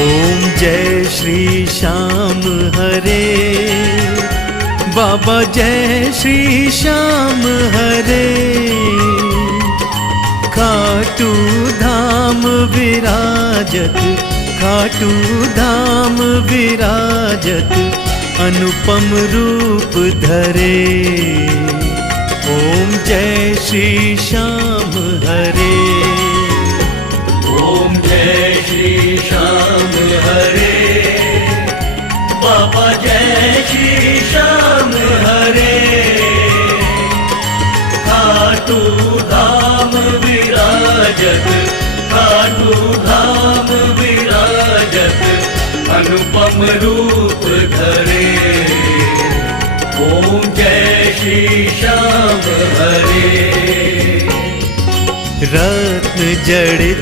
ओम जय श्री श्याम हरे, बाबा जय श्री श्याम हरे। खाटू धाम विराजत, खाटू धाम विराजत, अनुपम रूप धरे। ओम जय श्री श्याम हरे। ओम जय श्री श्याम हरे, बाबा जय श्री श्याम हरे। खाटू धाम विराजत, खाटू धाम विराजत, अनुपम रूप धरे। ओम जय श्री श्याम हरे। रत्न जड़ित